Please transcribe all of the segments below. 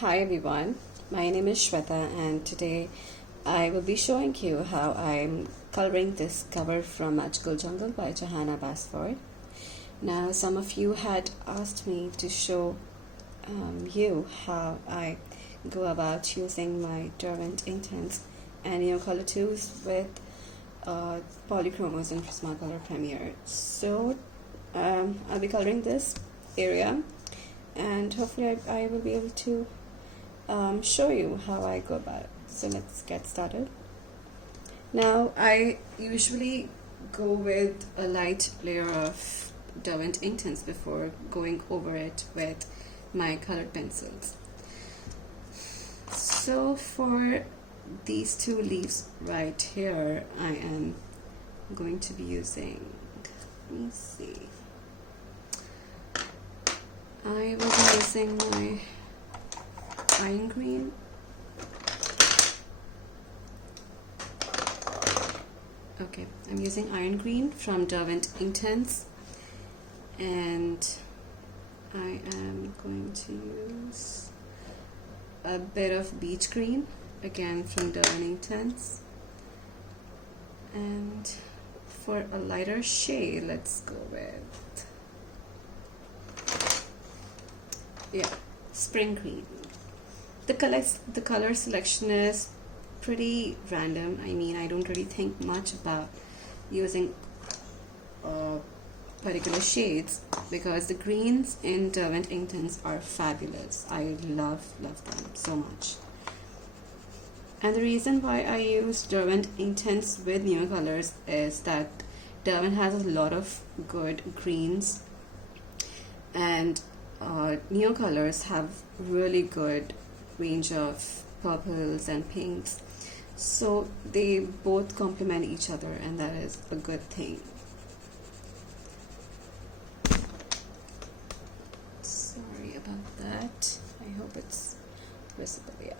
Hi everyone, my name is Shweta and today I will be showing you how I'm coloring this cover from Magical Jungle by Johanna Basford. Now some of you had asked me to show you how I go about using my Derwent Inktense and color tools with Polychromos and Prismacolor Premiere. So I'll be coloring this area and hopefully I will be able to show you how I go about it. So let's get started. Now I usually go with a light layer of Derwent Inktense before going over it with my colored pencils. So for these two leaves right here, I am going to be using, let me see, I will be using my iron green. Okay, I'm using iron green from Derwent Inktense, and I am going to use a bit of beach green again from Derwent Inktense, and for a lighter shade let's go with spring green. The color selection is pretty random. I mean, I don't really think much about using particular shades because the greens in Derwent Inktense are fabulous. I love them so much. And the reason why I use Derwent Inktense with newer colors is that Derwent has a lot of good greens, and newer colors have really good range of purples and pinks, so they both complement each other, and that is a good thing. Sorry about that. I hope it's visible. Yeah.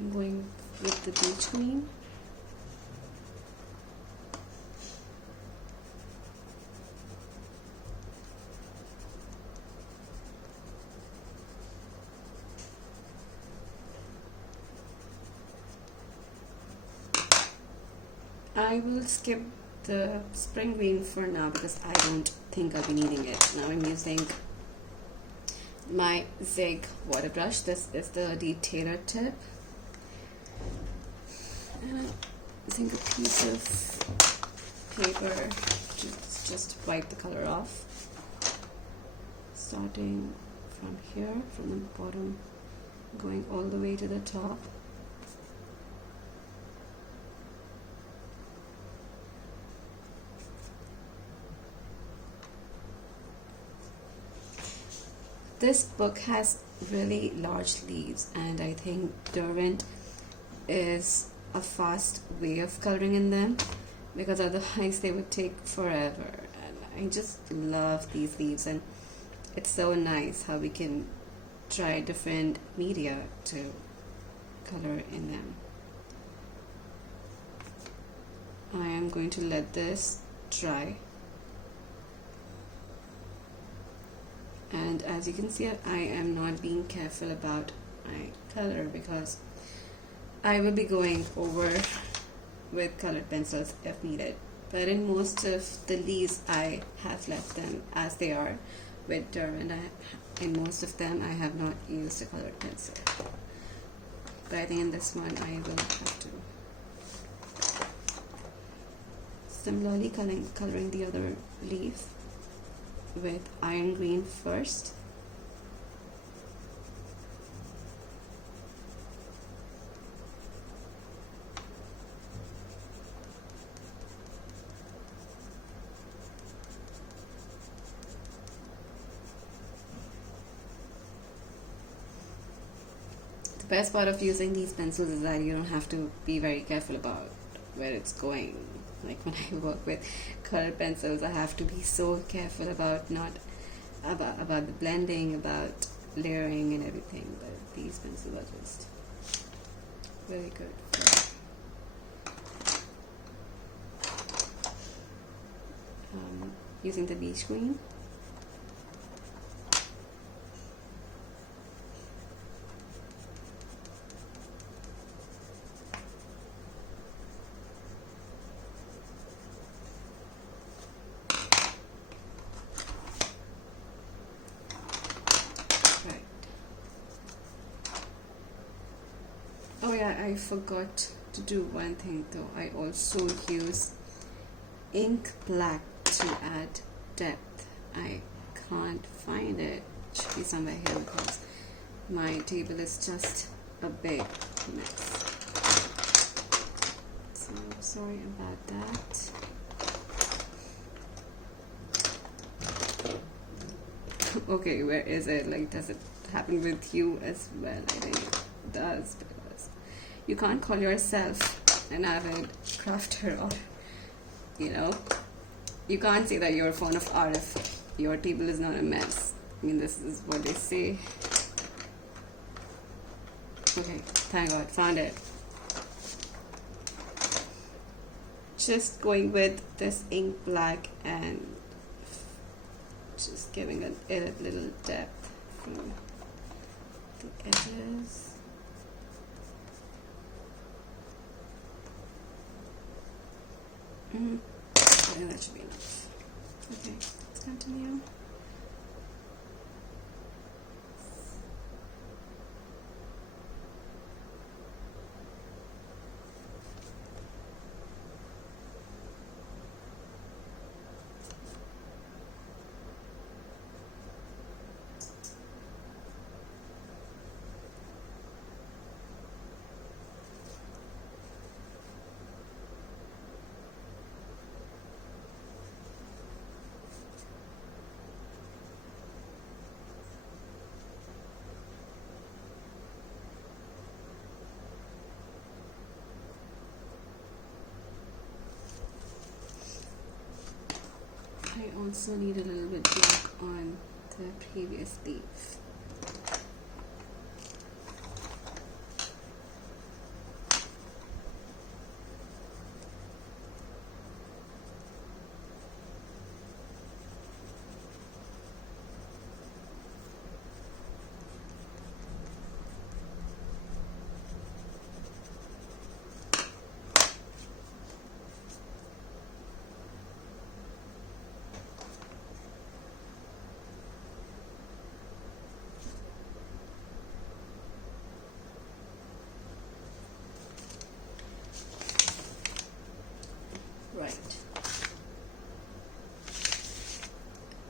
I'm going with the beach green. I will skip the spring green for now because I don't think I'll be needing it. Now I'm using my Zig water brush. This is the detailer tip. And I'm using a piece of paper to just wipe the color off. Starting from here, from the bottom, going all the way to the top. This book has really large leaves, and I think Derwent is a fast way of coloring in them because otherwise they would take forever. And I just love these leaves, and it's so nice how we can try different media to color in them. I am going to let this dry. And as you can see, I am not being careful about my color because I will be going over with colored pencils if needed. But in most of the leaves, I have left them as they are with Derwent. In most of them, I have not used a colored pencil. But I think in this one, I will have to. Similarly, coloring the other leaf with iron green first. best part of using these pencils is that you don't have to be very careful about where it's going. Like when I work with colored pencils, I have to be so careful about not about the blending, about layering and everything. But these pencils are just really good for using the beach green. Oh yeah, I forgot to do one thing though. I also use ink black to add depth. I can't find it. It should be somewhere here because my table is just a big mess. So sorry about that. Okay, where is it? Like, does it happen with you as well? I think it does, because you can't call yourself an avid crafter, or you know, you can't say that you're fond of art if your table is not a mess. I mean, this is what they say. Okay, thank God, found it. Just going with this ink black and just giving it a little depth from the edges. I think that should be enough. Okay, let's continue. I also need a little bit black on the previous leaf. Right.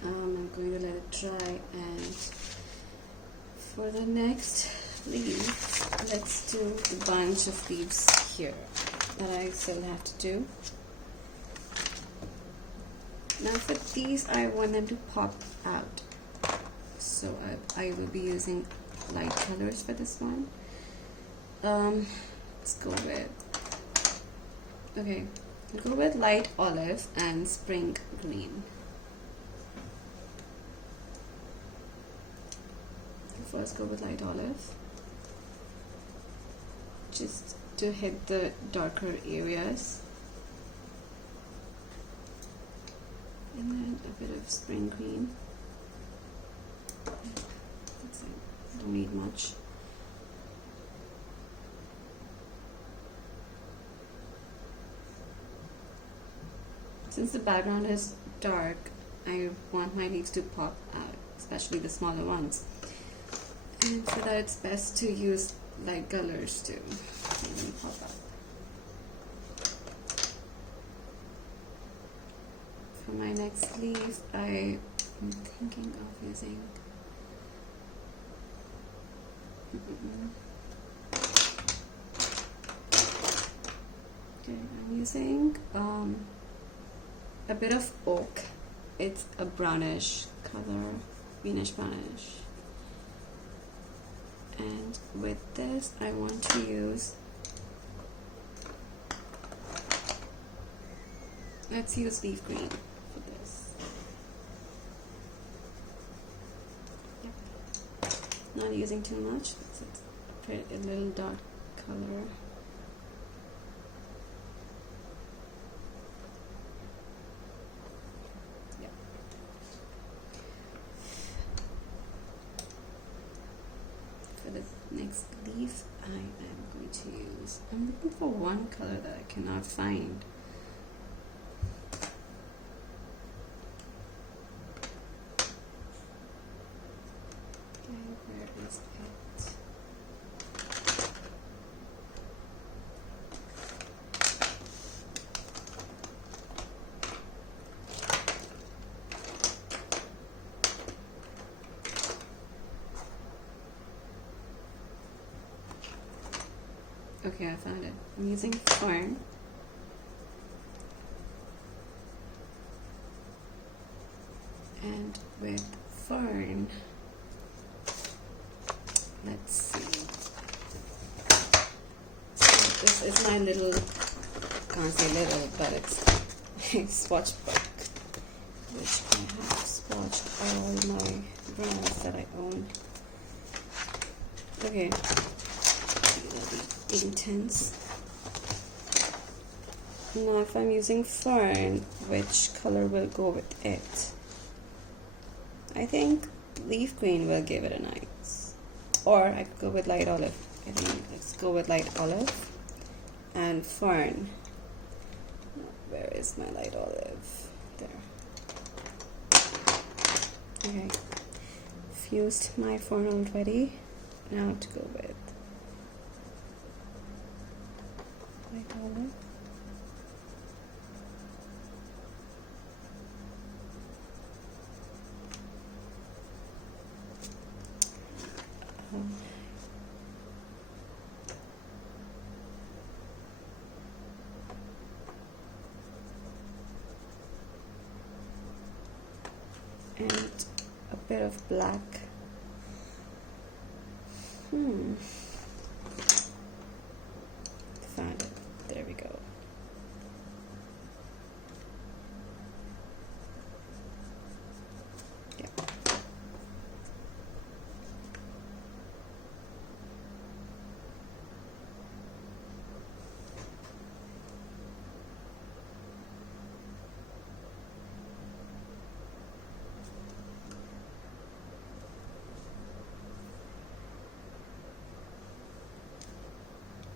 I'm going to let it dry, and for the next leaf, let's do the bunch of leaves here that I still have to do. Now for these, I want them to pop out, so I will be using light colors for this one. Let's go with, okay, I'll go with light olive and spring green. First go with light olive, just to hit the darker areas, and then a bit of spring green. That's it. Don't need much. Since the background is dark, I want my leaves to pop out, especially the smaller ones. And for that, it's best to use light colors to make them pop out. For my next leaf, I am thinking of using okay, I'm using a bit of oak. It's a brownish color, greenish brownish. And with this, I want to use, let's use leaf green for this. Yep. Not using too much, it's a little dark color. Yep. For the next leaf, I am going to use, I'm looking for one color that I cannot find. Okay, I found it. I'm using fern. And with fern, let's see. So this is my little, can't say little, but it's a swatch book, which I have swatched all my brands that I own. Okay. Inktense. Now if I'm using fern, which color will go with it? I think leaf green will give it a nice, or I could go with light olive. I think let's go with light olive and fern. Where is my light olive? There. Okay, fused my fern already. Now to go with light olive. And a bit of black. Found it. There we go. Yeah.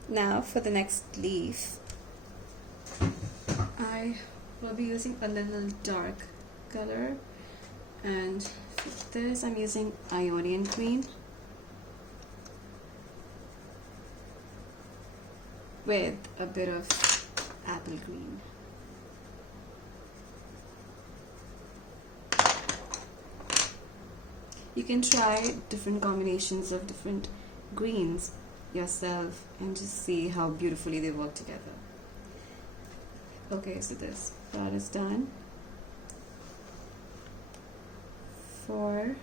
Now for the next leaf, I will be using a little dark color, and for this I'm using Ionian green with a bit of apple green. You can try different combinations of different greens yourself and just see how beautifully they work together. Okay, so this part is done. For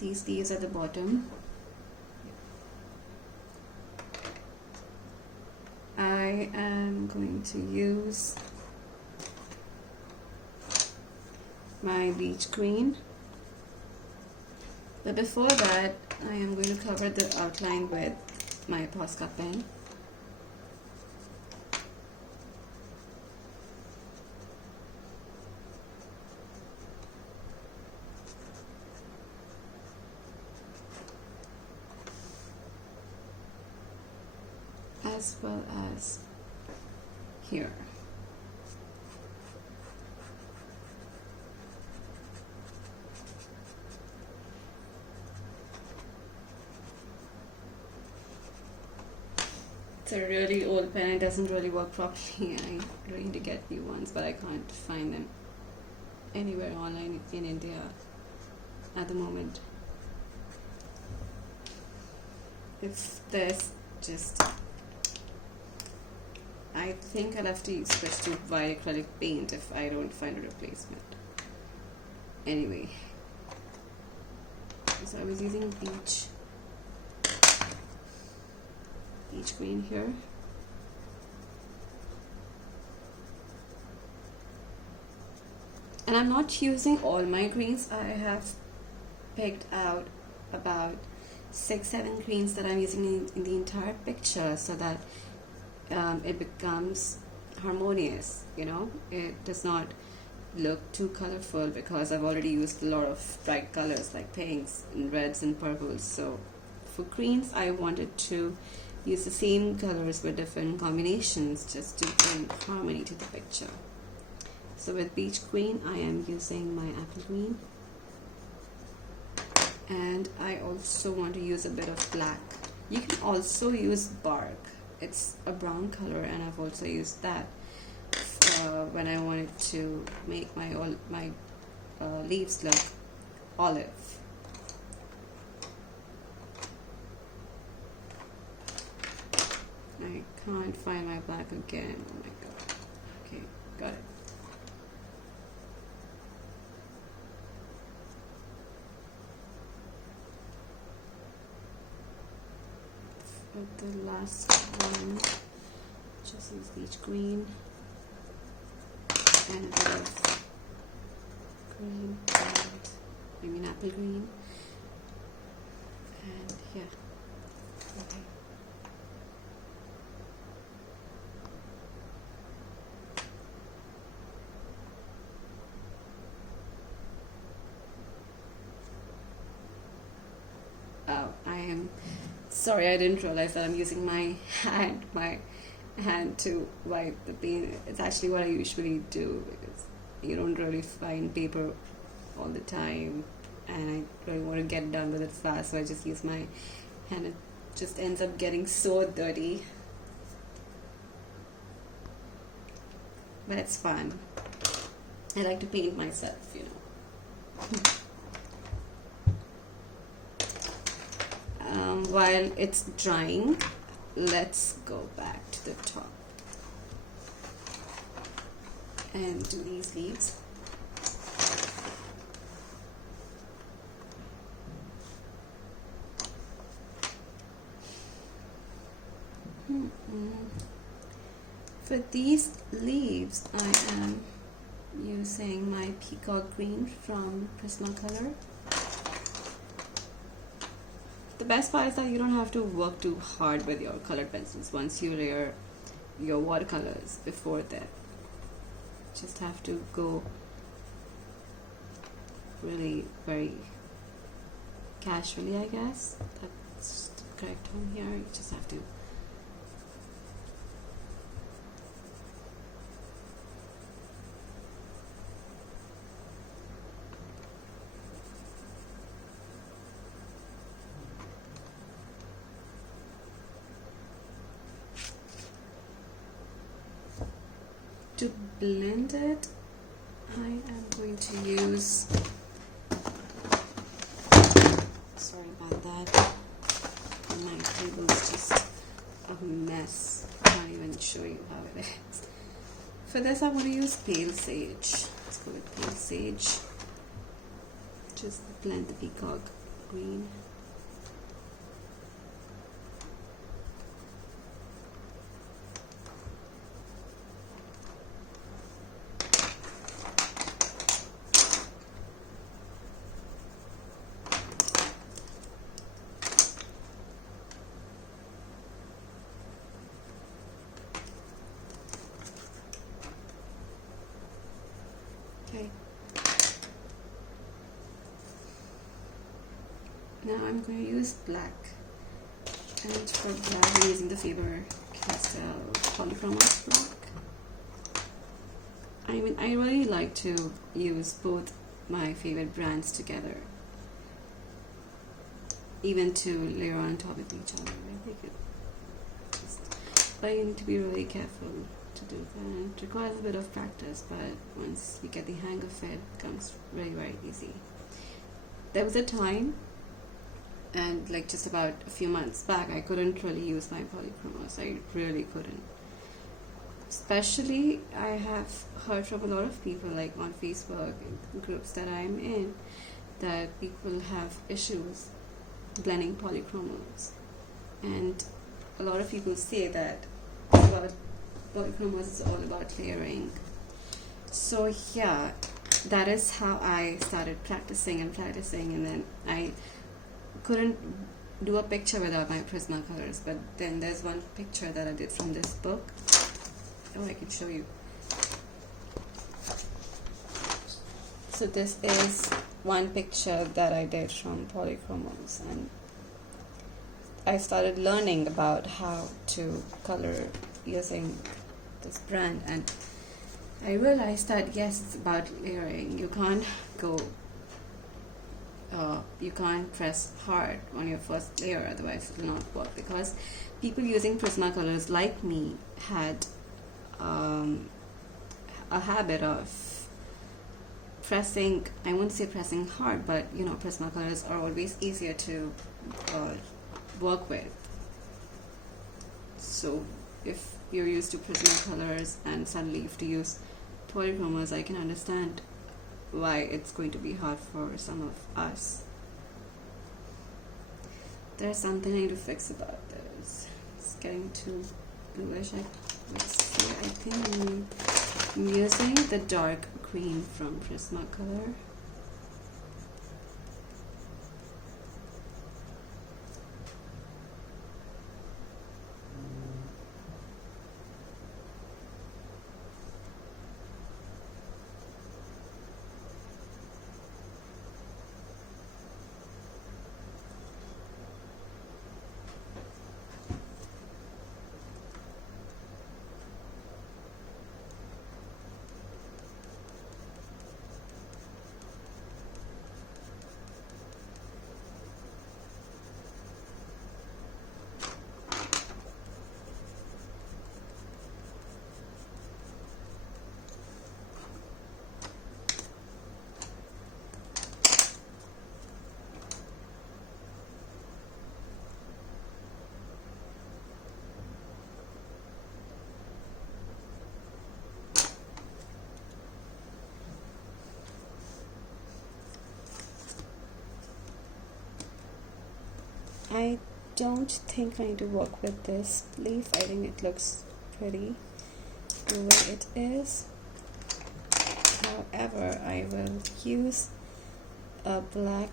these leaves at the bottom, I am going to use my beach green, but before that I am going to cover the outline with my Posca pen. As well as here. It's a really old pen, it doesn't really work properly. I really need to get new ones, but I can't find them anywhere online in India at the moment. If there's just, I think I'll have to switch to white acrylic paint if I don't find a replacement. Anyway, so I was using beach peach green here. And I'm not using all my greens. I have picked out about 6-7 greens that I'm using in the entire picture, so that it becomes harmonious, you know. It does not look too colorful because I've already used a lot of bright colors like pinks and reds and purples. So for greens, I wanted to use the same colors with different combinations just to bring harmony to the picture. So with peach green, I am using my apple green, and I also want to use a bit of black. You can also use bark. It's a brown color, and I've also used that when I wanted to make my leaves look olive. I can't find my black again. Oh my god. Okay, got it. For the last one, just use peach green and a bit of green, and apple green, and yeah. Okay. Oh, I am sorry, I didn't realize that I'm using my hand to wipe the paint. It's actually what I usually do, because you don't really find paper all the time, and I really want to get done with it fast, so I just use my hand. It just ends up getting so dirty, but it's fun. I like to paint myself, you know. While it's drying, let's go back to the top and do these leaves. For these leaves, I am using my peacock green from Prismacolor. The best part is that you don't have to work too hard with your colored pencils once you layer your watercolors before that. Just have to go really very casually, I guess. That's the correct term here. You just have to to blend it. I am going to use, sorry about that, my table is just a mess. I can't even show you how it is. For this, I want to use pale sage. Let's go with pale sage. Just blend the peacock green. Okay. Now I'm going to use black, and for black I'm using the Faber-Castell Polychromos black. I mean, I really like to use both my favorite brands together, even to layer on top of each other. I think but you need to be really careful to do that. It requires a bit of practice, but once you get the hang of it, it becomes very, very easy. There was a time, and like just about a few months back, I couldn't really use my polychromos. I really couldn't. Especially, I have heard from a lot of people, like on Facebook and groups that I'm in, that people have issues blending polychromos, and a lot of people say that about polychromos is all about layering. So yeah, that is how I started practicing, and then I couldn't do a picture without my Prismacolors. But then there's one picture that I did from this book. Oh, I can show you. So this is one picture that I did from polychromos, and I started learning about how to color using this brand, and I realized that yes, it's about layering. You can't go you can't press hard on your first layer, otherwise it will not work, because people using Prismacolors like me had a habit of pressing, I won't say pressing hard, but you know, Prismacolors are always easier to work with. So if you're used to Prismacolors and suddenly you have to use polychromos, I can understand why it's going to be hard for some of us. There's something I need to fix about this. It's getting too bluish. Let's see, I think I'm using the dark green from Prismacolor. I don't think I need to work with this leaf. I think it looks pretty the way it is. However, I will use a black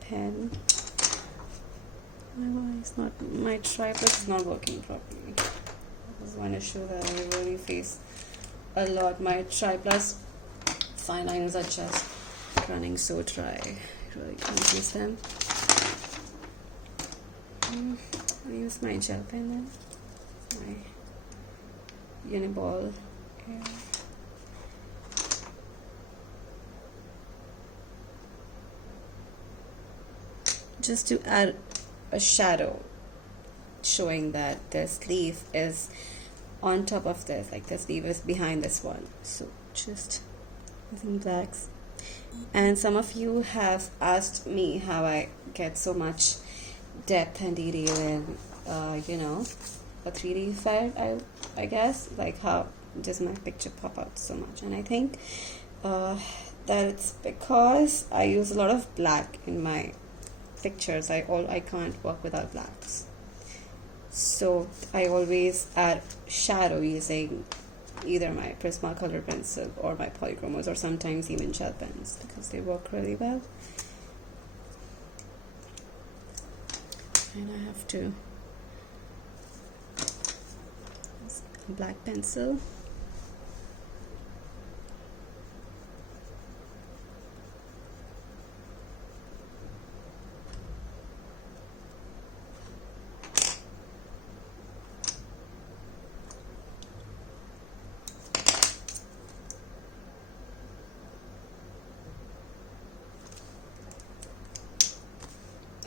pen. My tripod is not working properly. This is one issue that I really face a lot. My tripod fine lines are just running so dry. I really can't use them. I'll use my gel pen then, my Uniball here. Just to add a shadow, showing that this leaf is on top of this, like this leaf is behind this one. So just using blacks. And some of you have asked me how I get so much depth and detail in you know, a 3D effect, I guess, like how does my picture pop out so much. And I think that it's because I use a lot of black in my pictures. I can't work without blacks, so I always add shadow using either my Prismacolor pencil or my polychromos, or sometimes even gel pens, because they work really well. And I have to use a black pencil.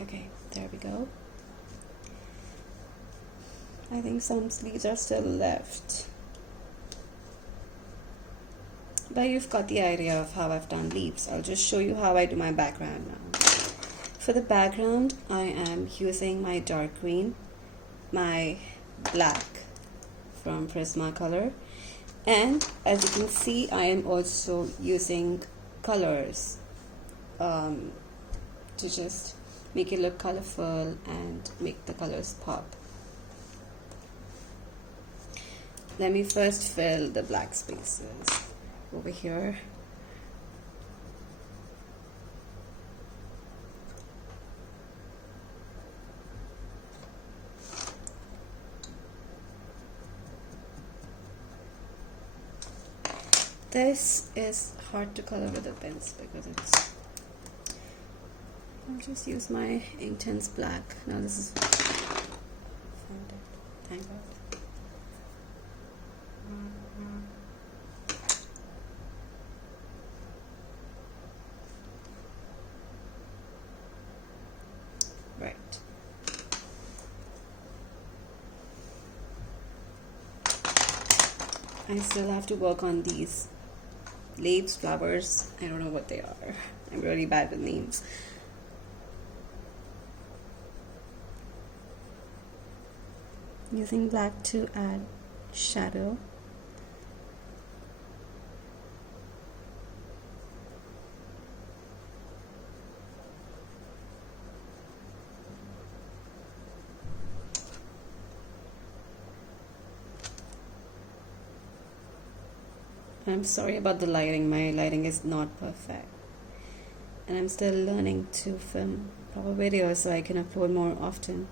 Okay, there we go. I think some sleeves are still left, but you've got the idea of how I've done leaves. I'll just show you how I do my background now. For the background, I am using my dark green, my black from Prismacolor, and as you can see, I am also using colors to just make it look colorful and make the colors pop. let me first fill the black spaces over here. This is hard to color with a pencil because it's, I'll just use my Inktense black. Now this is, thank God. Right. I still have to work on these leaves, flowers. I don't know what they are. I'm really bad with names. Using black to add shadow. I'm sorry about the lighting. My lighting is not perfect. And I'm still learning to film proper videos so I can upload more often.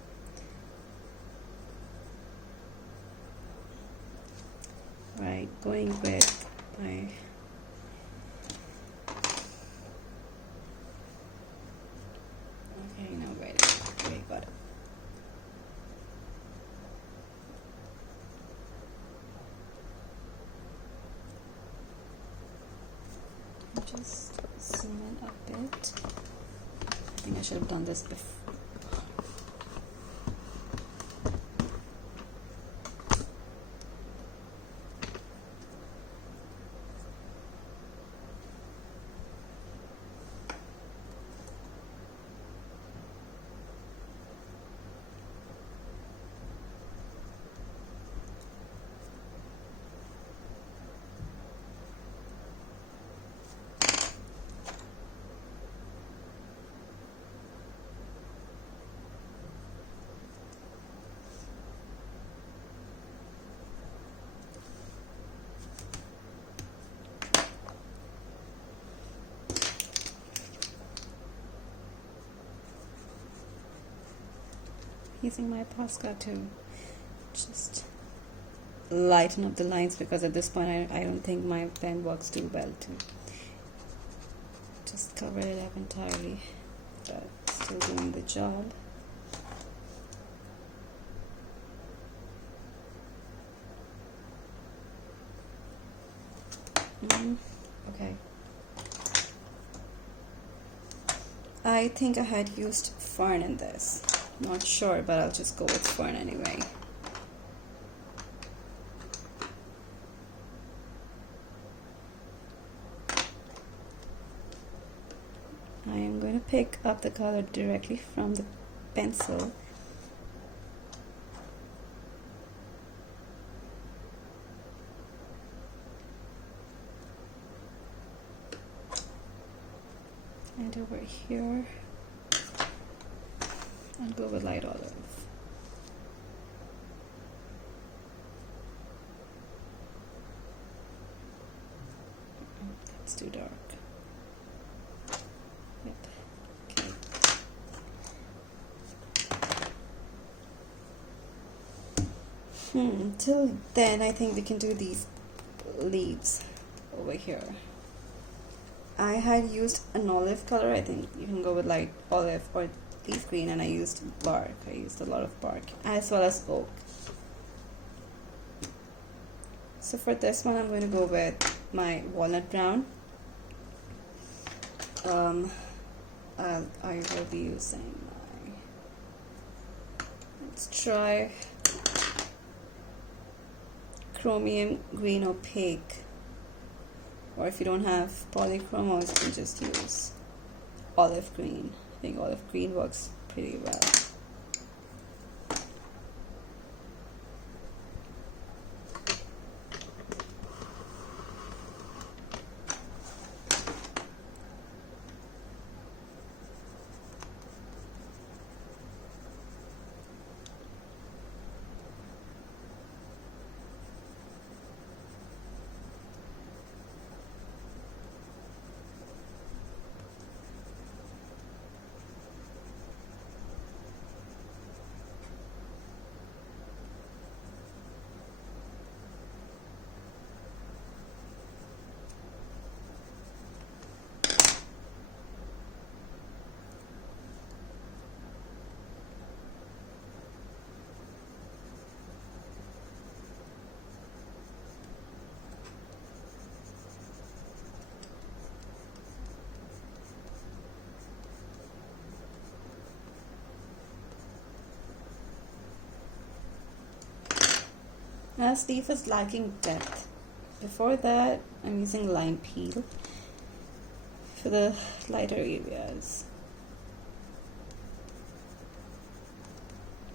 Right, going with my okay, now ready. Okay, got it. Just zoom in a bit. I think I should have done this before. Using my Posca to just lighten up the lines because at this point I don't think my pen works too well to just cover it up entirely, but still doing the job. Okay. I think I had used fern in this. Not sure, but I'll just go with fern anyway. I am going to pick up the color directly from the pencil. And over here, I'll go with light olive. That's too dark. Yep. Okay. Till then, I think we can do these leaves over here. I had used an olive color. I think you can go with light olive or leaf green, and I used bark. I used a lot of bark as well as oak. So for this one, I'm going to go with my walnut brown. I will be using my, let's try chromium green opaque, or if you don't have polychromos, you can just use olive green. I think olive green works pretty well. Now this leaf is lacking depth. Before that, I'm using lime peel for the lighter areas.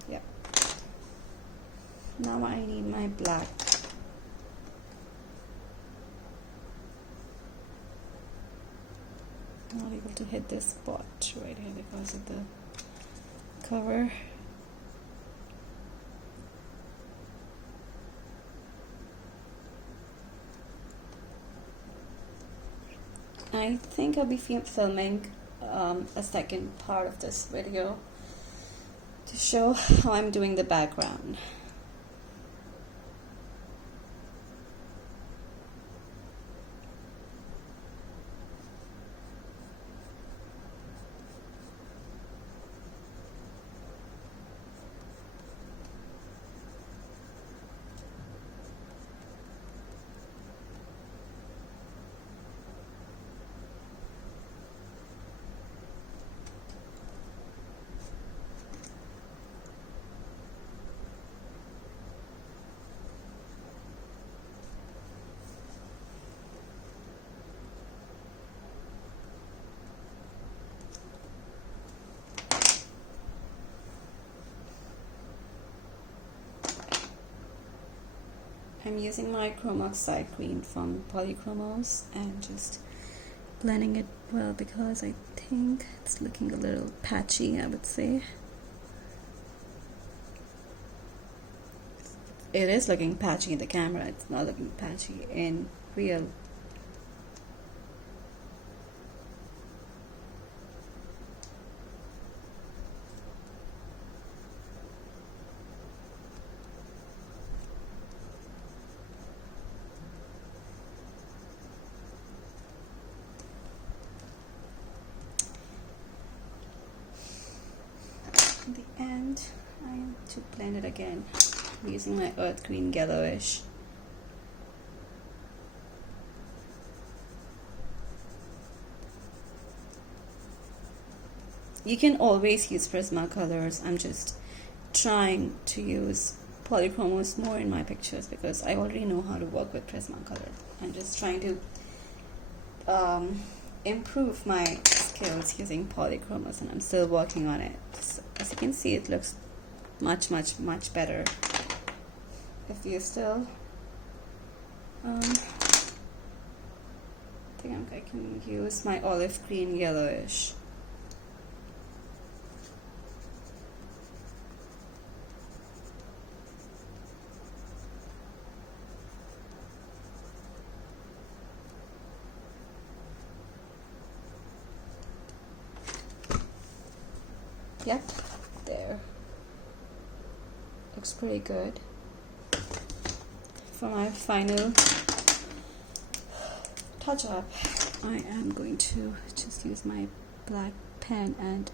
Yeah. Now I need my black. I'm not able to hit this spot right here because of the cover. I think I'll be filming a second part of this video to show how I'm doing the background. I'm using my chrome oxide green from Polychromos and just blending it well because I think it's looking a little patchy, I would say. It is looking patchy in the camera, it's not looking patchy in real. And I am to blend it again. I'm using my earth green yellowish. You can always use Prismacolors. I'm just trying to use Polychromos more in my pictures because I already know how to work with Prismacolor. I'm just trying to improve my skills using Polychromos, and I'm still working on it. So, as you can see, it looks much better. If you still I think I can use my olive green yellowish. Yep, there. Looks pretty good. For my final touch up, I am going to just use my black pen and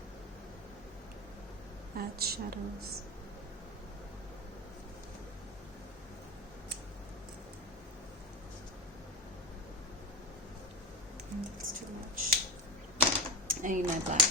add shadows. That's too much. I need my black.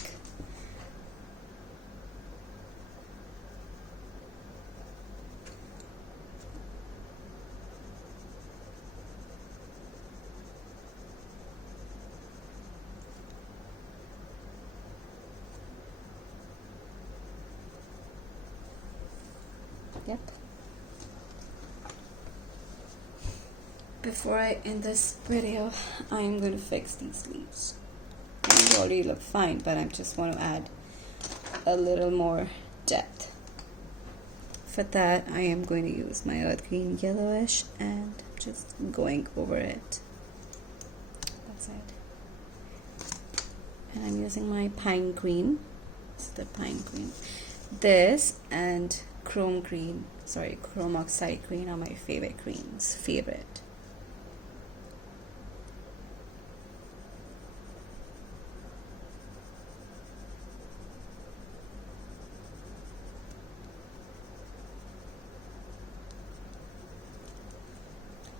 Yep. Before I end this video, I'm going to fix these leaves. They already look fine, but I just want to add a little more depth. For that, I am going to use my earth green yellowish and just going over it. That's it. And I'm using my pine green. This is the pine green. This and chrome oxide green are my favorite greens.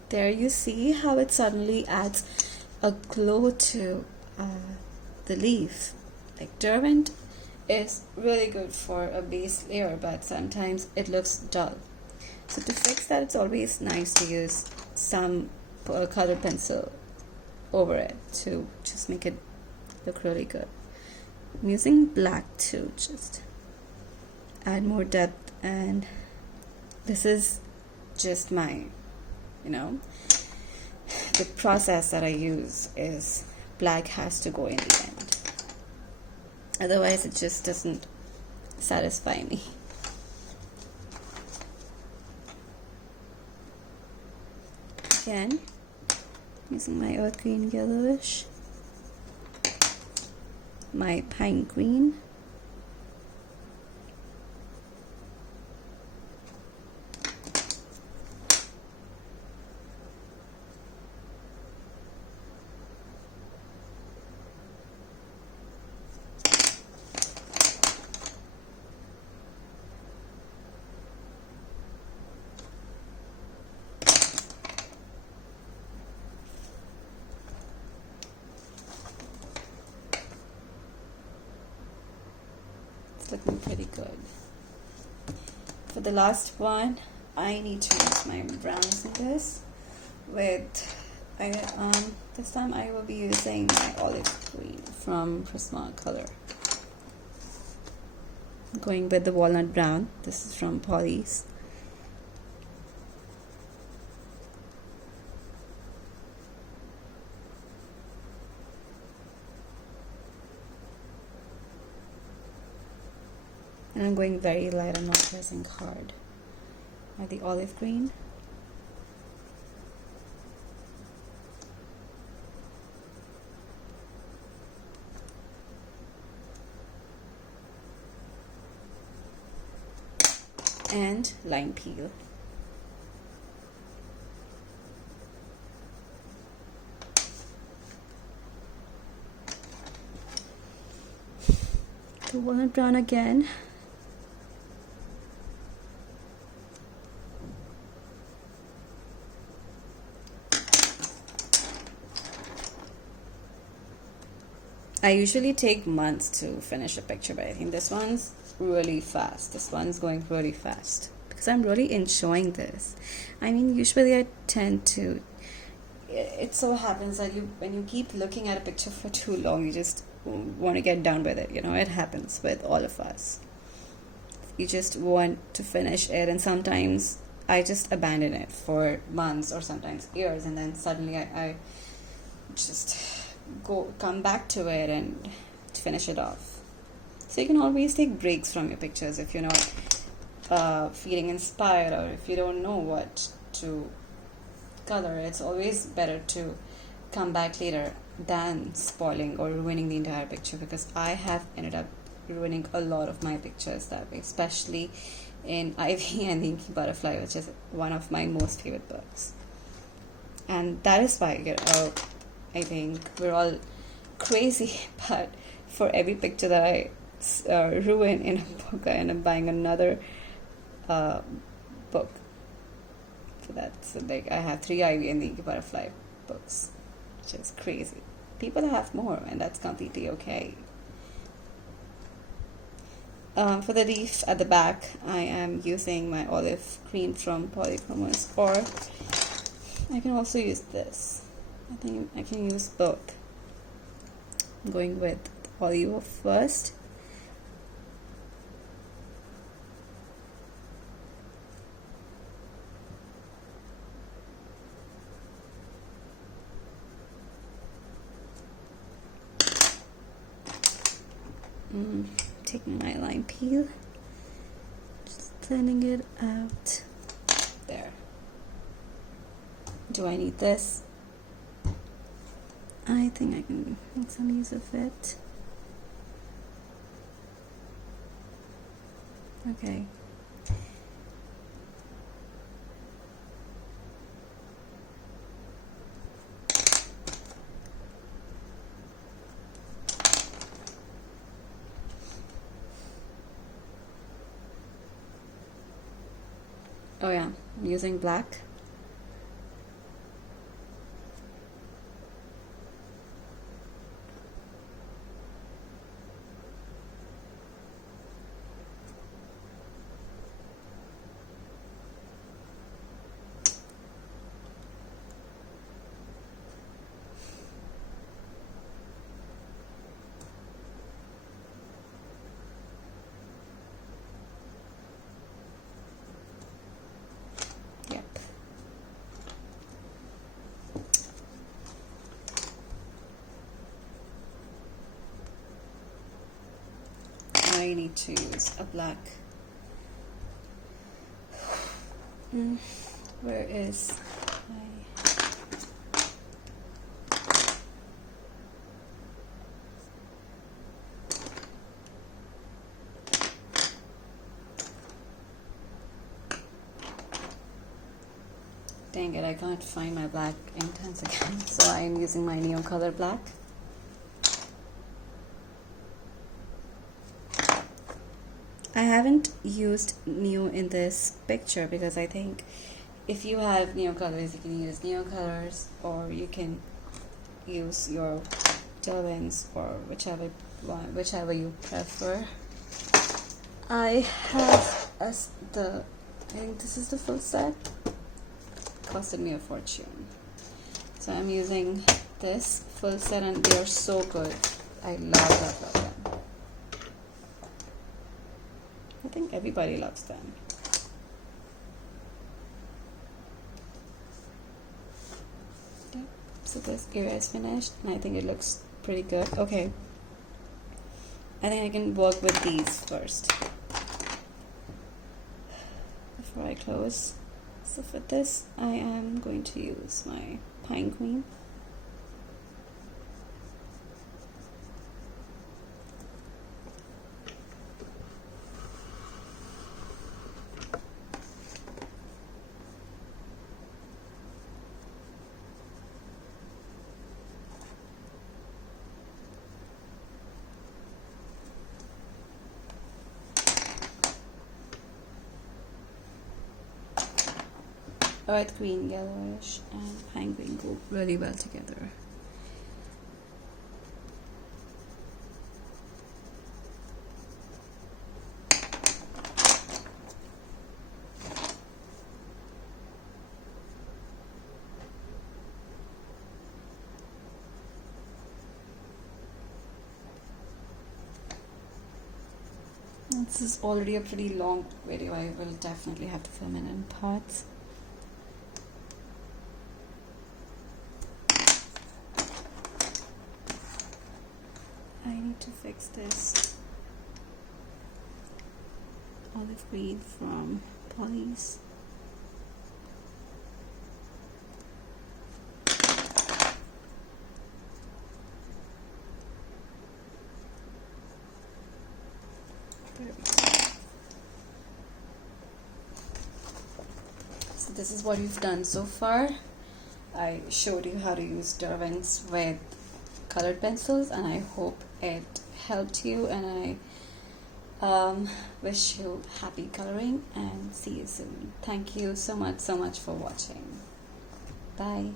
There you see how it suddenly adds a glow to the leaf. Like Derwent is really good for a base layer, but sometimes it looks dull. So to fix that, it's always nice to use some colored pencil over it to just make it look really good. I'm using black to just add more depth, and this is just my, the process that I use is black has to go in the end. Otherwise, it just doesn't satisfy me. Again, using my earth green yellowish, my pine green, looking pretty good. For the last one, I need to use my browns in this. This time I will be using my olive green from Prismacolor. I'm going with the walnut brown. This is from Polly's. And I'm going very light, I'm not pressing hard. The olive green. And lime peel. The walnut brown again. I usually take months to finish a picture, but I think this one's really fast. This one's going really fast because I'm really enjoying this. I mean, usually I tend to, it so happens that when you keep looking at a picture for too long, you just want to get done with it. It happens with all of us. You just want to finish it, and sometimes I just abandon it for months or sometimes years, and then suddenly I just come back to it and finish it off. So you can always take breaks from your pictures if you're not feeling inspired, or if you don't know what to color. It's always better to come back later than spoiling or ruining the entire picture, because I have ended up ruining a lot of my pictures that way, especially in Ivy and the Inky Butterfly, which is one of my most favorite books. And that is why I think we're all crazy, but for every picture that I ruin in a book, I end up buying another book for that. So I have 3 Ivy and the Inky Butterfly books, which is crazy. People have more, and that's completely okay. For the leaf at the back, I am using my olive green from Polychromos, or I can also use this. I think I can use both. I'm going with olive first. Taking my lime peel, just thinning it out. There. Do I need this? I think I can make some use of it. Okay. Oh yeah, I'm using black. I need to use a black. Where is my... Dang it, I can't find my black Inktense again, so I'm using my neon color black. I haven't used neo in this picture because I think if you have neo colors, you can use neo colors, or you can use your Derwents or whichever you prefer. I have I think this is the full set. Costed me a fortune, so I'm using this full set, and they are so good. I love them. I think everybody loves them. Okay, so this area is finished, and I think it looks pretty good. Okay, I think I can work with these first before I close. So for this, I am going to use my Pine Queen. Earth green, yellowish, and pine green go really well together. This is already a pretty long video. I will definitely have to film it in parts. I need to fix this olive green from Polly's. There we go. So this is what we've done so far. I showed you how to use Derwents with colored pencils, and I hope it helped you, and I wish you happy coloring, and see you soon. Thank you so much for watching. Bye.